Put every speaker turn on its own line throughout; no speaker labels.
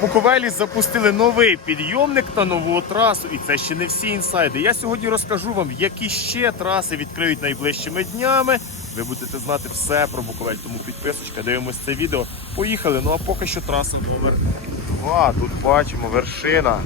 Буковелі запустили новий підйомник на нову трасу, і це ще не всі інсайди. Я сьогодні розкажу вам, які ще траси відкриють найближчими днями. Ви будете знати все про Буковель, тому підписочка, дивимось це відео. Поїхали. Ну а поки що траса номер 2. Тут бачимо вершина.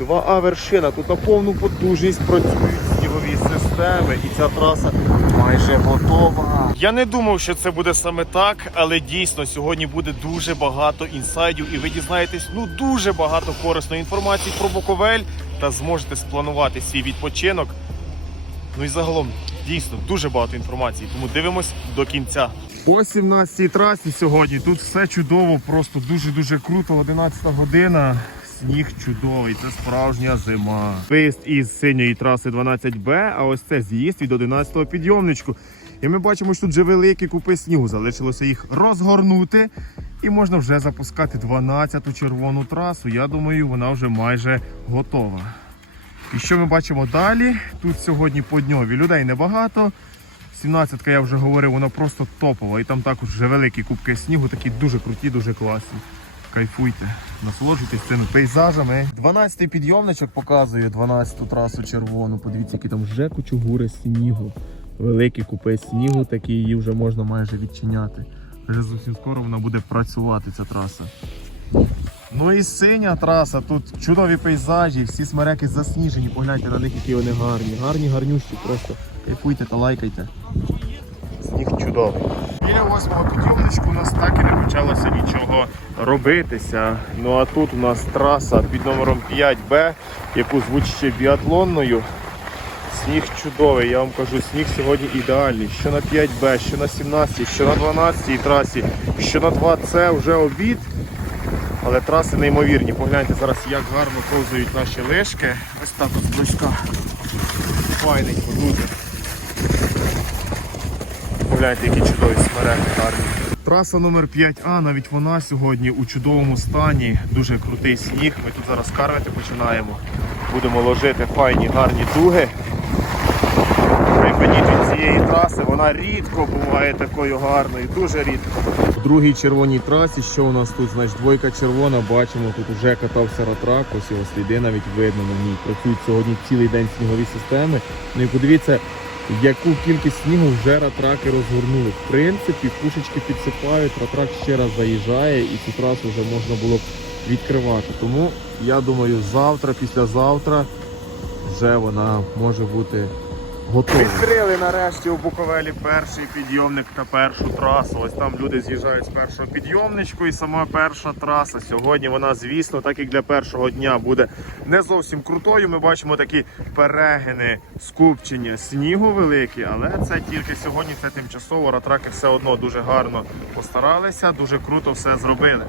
2А вершина. Тут на повну потужність працюють снігові системи, і ця траса майже готова. Я не думав, що це буде саме так, але дійсно сьогодні буде дуже багато інсайдів, і ви дізнаєтесь ну дуже багато корисної інформації про Буковель та зможете спланувати свій відпочинок. Ну і загалом дійсно дуже багато інформації, тому дивимось до кінця. По 17-й трасі сьогодні тут все чудово, просто дуже-дуже круто. 11 година. Сніг чудовий, це справжня зима. Виїзд із синьої траси 12Б, а ось це з'їзд від 11-го підйомничку. І ми бачимо, що тут вже великі купи снігу. Залишилося їх розгорнути. І можна вже запускати 12-ту червону трасу. Я думаю, вона вже майже готова. І що ми бачимо далі? Тут сьогодні по дньові людей небагато. 17-ка, я вже говорив, вона просто топова. І там також вже великі кубки снігу, такі дуже круті, дуже класні. Кайфуйте, насолоджуйтесь цими пейзажами. 12-й підйомничок показує 12-ту трасу червону. Подивіться, які там вже кучугури снігу. Великі купи снігу, такі її вже можна майже відчиняти. Вже зовсім скоро вона буде працювати, ця траса. Ну і синя траса, тут чудові пейзажі, всі смереки засніжені. Погляньте на них, які вони гарні. Гарні, гарнющі, просто кайфуйте та лайкайте. Сніг чудовий. Біля восьмого підйомничку у нас так і не почалося нічого робитися. Ну а тут у нас траса під номером 5Б, яку звуть ще біатлонною. Сніг чудовий, я вам кажу, сніг сьогодні ідеальний. Що на 5Б, що на 17, що на 12 трасі, що на 2С вже обід. Але траси неймовірні. Погляньте зараз, як гарно ковзають наші лишки. Ось так от близька. Файненько дуже. Погляньте, які чудові смереки гарні. Траса номер 5А, навіть вона сьогодні у чудовому стані. Дуже крутий сніг. Ми тут зараз карвити починаємо. Будемо ложити файні гарні дуги. Припиніть цієї траси, вона рідко буває такою гарною, дуже рідко. В другій червоній трасі, що у нас тут, значить, двойка червона, бачимо, тут вже катався ратрак, ось його сліди навіть видно на ній. Працюють сьогодні цілий день снігові системи. Ну і подивіться, яку кількість снігу вже ратраки розгорнули. В принципі, пушечки підсипають, ратрак ще раз заїжджає і цю трасу вже можна було б відкривати. Тому я думаю, завтра, післязавтра вже вона може бути готова. Відкрили нарешті у Буковелі перший підйомник та першу трасу. Ось там люди з'їжджають з першого підйомничку і сама перша траса. Сьогодні вона, звісно, так як для першого дня буде не зовсім крутою. Ми бачимо такі перегини, скупчення снігу великі, але це тільки сьогодні, це тимчасово. Ратраки все одно дуже гарно постаралися, дуже круто все зробили.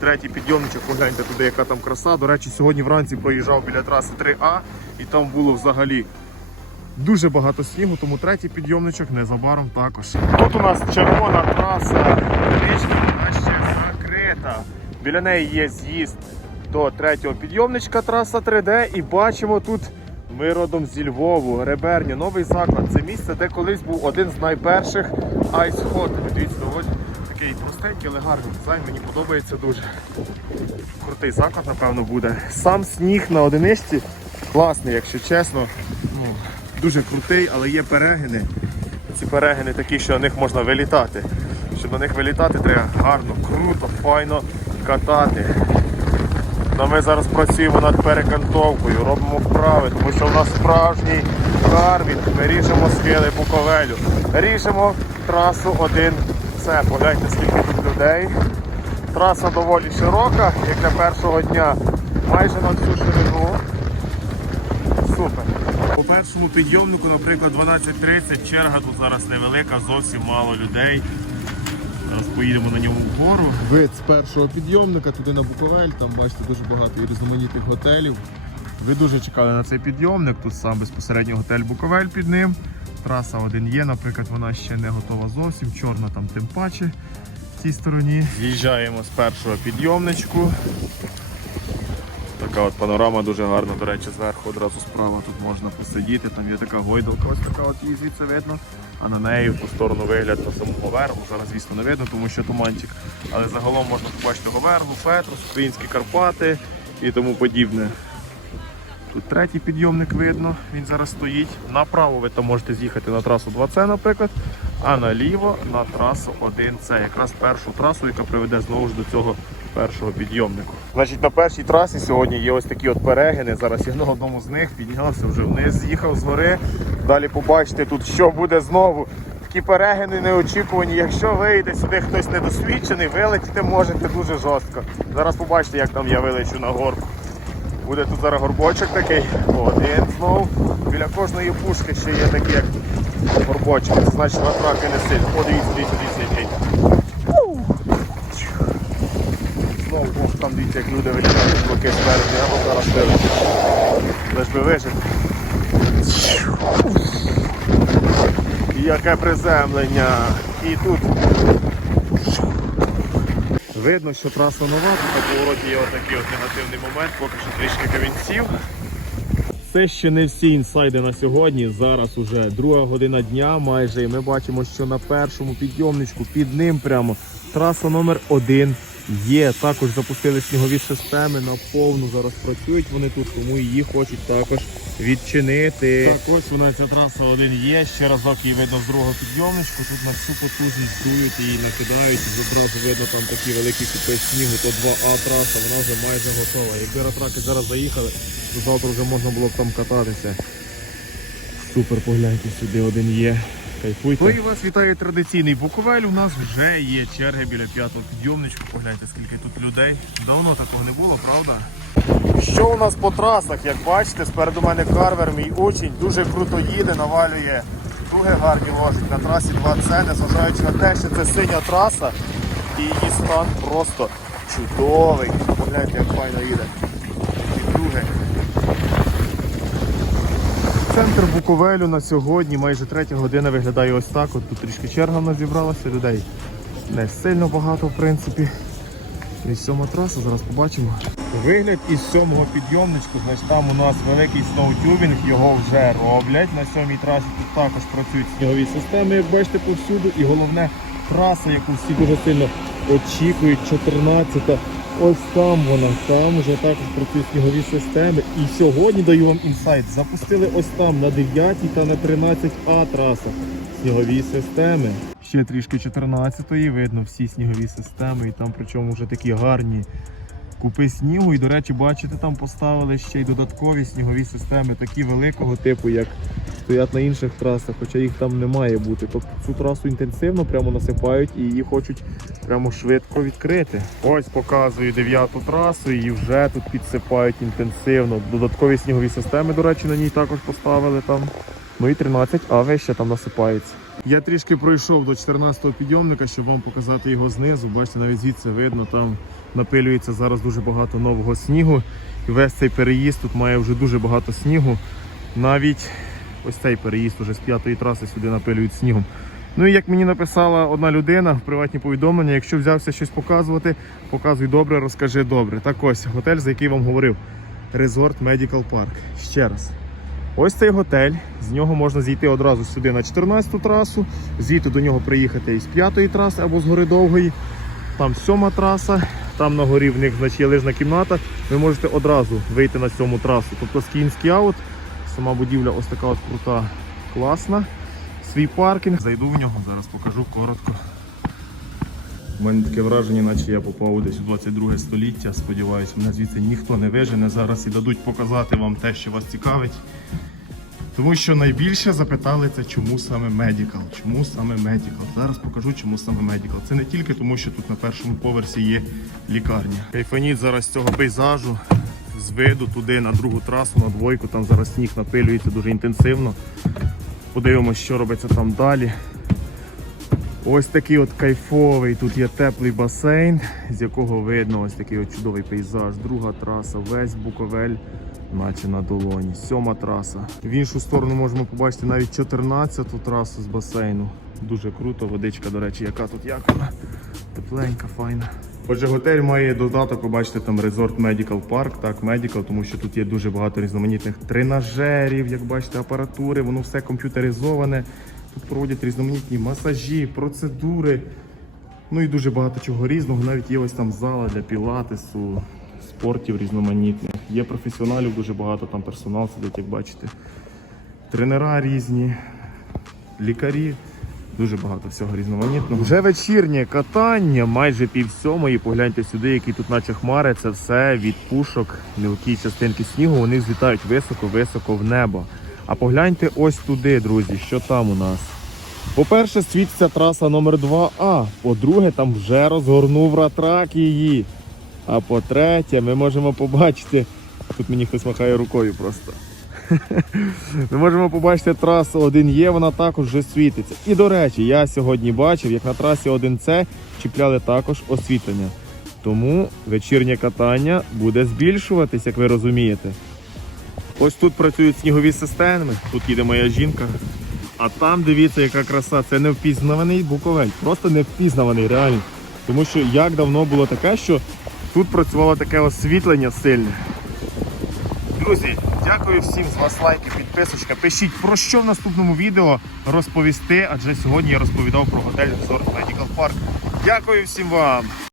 Третій підйомничок, погляньте туди, яка там краса. До речі, сьогодні вранці проїжджав біля траси 3А, і там було взагалі Дуже багато снігу, тому третій підйомничок незабаром також. Тут у нас червона траса, річка вона ще закрита. Біля неї є з'їзд до третього підйомничка, траса 3D, і бачимо тут. Ми родом зі Львову, Реберня, новий заклад. Це місце, де колись був один з найперших айс-хотелів. Дивіться, доволі такий простенький, але гарний дизайн. Мені подобається дуже. Крутий заклад, напевно, буде. Сам сніг на одиничці класний, якщо чесно. Дуже крутий, але є перегини. Ці перегини такі, що на них можна вилітати. Щоб на них вилітати, треба гарно, круто, файно катати. Ну, ми зараз працюємо над перекантовкою, робимо вправи, тому що в нас справжній карвінг. Ми ріжемо схили Буковелю. Ріжемо трасу 1С. Погляньте, скільки тут людей. Траса доволі широка, як для першого дня. Майже на всю ширину. Супер. По першому підйомнику, наприклад, 12.30, черга тут зараз невелика, зовсім мало людей. Зараз поїдемо на ньому вгору. Вид з першого підйомника туди на Буковель, там бачите дуже багато і різноманітних готелів. Ви дуже чекали на цей підйомник, тут сам безпосередньо готель Буковель під ним. Траса 1 є, наприклад, вона ще не готова зовсім, чорна там тим паче в цій стороні. З'їжджаємо з першого підйомничку. Така от панорама дуже гарна, до речі, зверху одразу справа тут можна посидіти, там є така гойдалка, ось така от її звідси видно. а на неї в ту сторону вигляд на самого вергу. Зараз, звісно, не видно, тому що туманчик. Але загалом можна побачити Говергу, Петрус, Українські Карпати і тому подібне. Тут третій підйомник видно, він зараз стоїть. Направо ви там можете з'їхати на трасу 2С, наприклад, а наліво на трасу 1С. Якраз першу трасу, яка приведе знову ж до цього першого підйомнику. Значить, на першій трасі сьогодні є ось такі от перегини. Зараз я на одному з них піднявся вже вниз, з'їхав з гори. Далі побачите тут, що буде знову. Такі перегини неочікувані. Якщо вийде сюди хтось недосвідчений, вилетіти можете дуже жорстко. Зараз побачите, як там я вилечу на горку. Буде тут зараз горбочок такий. Один знов. Біля кожної пушки ще є такі як горбочок. Значить на траки не сильно. О, дивіться, дивіться. Там дивіться, як люди витягають блоки спереду. Я вам зараз дивлюся. Лиш би вижити. Яке приземлення. І тут Видно, що траса нова, на повороті є отакий от негативний момент, поки що трішки камінців. Це ще не всі інсайди на сьогодні. Зараз уже друга година дня майже. І ми бачимо, що на першому підйомничку під ним прямо траса номер один є. Також запустили снігові системи на повну. Зараз працюють вони тут, тому її хочуть також відчинити. Так, ось вона ця траса один є. Ще разок її видно з другого підйомничку. Тут на всю потужність дують її накидають. І Одразу видно там такі великі купи снігу. То 2А траса, вона вже майже готова. Якби ратраки зараз заїхали, то завтра вже можна було б там кататися. Супер, погляньте сюди, один є. Кайфуйте. Ну вас вітає традиційний Буковель. У нас вже є черги біля п'ятого підйомничку. Погляньте, скільки тут людей. Давно такого не було, правда? Що у нас по трасах, як бачите, спереду мене карвер, мій учень, дуже круто їде, навалює дуги гарні ложить на трасі 2C, незважаючи на те, що це синя траса, і її стан просто чудовий. Погляньте, як файно їде. І дуги. Центр Буковелю на сьогодні, майже третя година виглядає ось так. От тут трішки черга в нас зібралася, людей не сильно багато, в принципі. І сьома траса, зараз побачимо. Вигляд із сьомого підйомничку, значить там у нас великий сноутюбінг, його вже роблять. На сьомій трасі тут також працюють снігові системи, як бачите, повсюду. І головне траса, яку всі дуже сильно очікують, 14-та. Ось там вона, там вже також працюють снігові системи. І сьогодні даю вам інсайт. Запустили ось там на 9 та на 13А траса снігові системи. Ще трішки 14-ї, видно всі снігові системи, і там причому вже такі гарні купи снігу. І, до речі, бачите, там поставили ще й додаткові снігові системи, такі великого типу, як стоять на інших трасах, хоча їх там не має бути. Тобто цю трасу інтенсивно прямо насипають і її хочуть прямо швидко відкрити. Ось показую дев'яту трасу, її вже тут підсипають інтенсивно. Додаткові снігові системи, до речі, на ній також поставили там. Ну і 13, а вище там насипається. Я трішки пройшов до 14-го підйомника, щоб вам показати його знизу. Бачите, навіть звідси видно, там напилюється зараз дуже багато нового снігу. І весь цей переїзд тут має вже дуже багато снігу. Навіть ось цей переїзд уже з п'ятої траси сюди напилюють снігом. Ну і як мені написала одна людина в приватні повідомлення, якщо взявся щось показувати, показуй добре, розкажи добре. Так ось готель, за який вам говорив. Resort Medical Park. Ще раз. Ось цей готель. З нього можна зійти одразу сюди на 14-ту трасу, звідти до нього приїхати із 5-ї траси або з гори довгої. Там сьома траса, там на горі в них значить, лижна кімната. Ви можете одразу вийти на сьому трасу. Тобто скінський аут. Сама будівля ось така от крута, класна. Свій паркінг. Зайду в нього, зараз покажу коротко. У мене таке враження, наче я попав десь у 22 століття. Сподіваюсь, мене звідси ніхто не вижене. Зараз і дадуть показати вам те, що вас цікавить. Тому що найбільше запитали це, чому саме Medical. Чому саме Medical? Зараз покажу, чому саме Medical. Це не тільки тому, що тут на першому поверсі є лікарня. Кайфаніть зараз цього пейзажу, з виду туди на другу трасу, на двойку. Там зараз сніг напилюється дуже інтенсивно. Подивимося, що робиться там далі. Ось такий от кайфовий, тут є теплий басейн, з якого видно ось такий от чудовий пейзаж. Друга траса, весь Буковель, наче на долоні. Сьома траса. В іншу сторону можемо побачити навіть 14-ту трасу з басейну. Дуже круто, водичка, до речі, яка тут як вона. Тепленька, файна. Отже, готель має додаток, ви бачите, там Resort Medical Park, так, Medical, тому що тут є дуже багато різноманітних тренажерів, як бачите, апаратури, воно все комп'ютеризоване.
Тут проводять різноманітні масажі, процедури. Ну і дуже багато чого різного. Навіть є ось там зала для пілатесу, спортів різноманітних. Є професіоналів дуже багато, там персонал сидить, як бачите. Тренера різні, лікарі. Дуже багато всього різноманітного.
Вже вечірнє катання, майже пів сьомої. Погляньте сюди, які тут наче хмари. Це все від пушок, мілкі частинки снігу. Вони злітають високо-високо в небо. А погляньте ось туди, друзі, що там у нас. По-перше, світиться траса номер 2А. По-друге, там вже розгорнув ратрак її. А по-третє, ми можемо побачити. Тут мені хтось махає рукою просто. Ми можемо побачити трасу 1Е, вона також вже світиться. І до речі, я сьогодні бачив, як на трасі 1С чіпляли також освітлення. Тому вечірнє катання буде збільшуватись, як ви розумієте. Ось тут працюють снігові системи, тут їде моя жінка. А там дивіться, яка краса. Це невпізнаваний Буковель. Просто невпізнаваний, реально. Тому що як давно було таке, що тут працювало таке освітлення сильне. Друзі, дякую всім з вас лайки, підписочка. Пишіть про що в наступному відео розповісти, адже сьогодні я розповідав про готель Resort Medical Park. Дякую всім вам!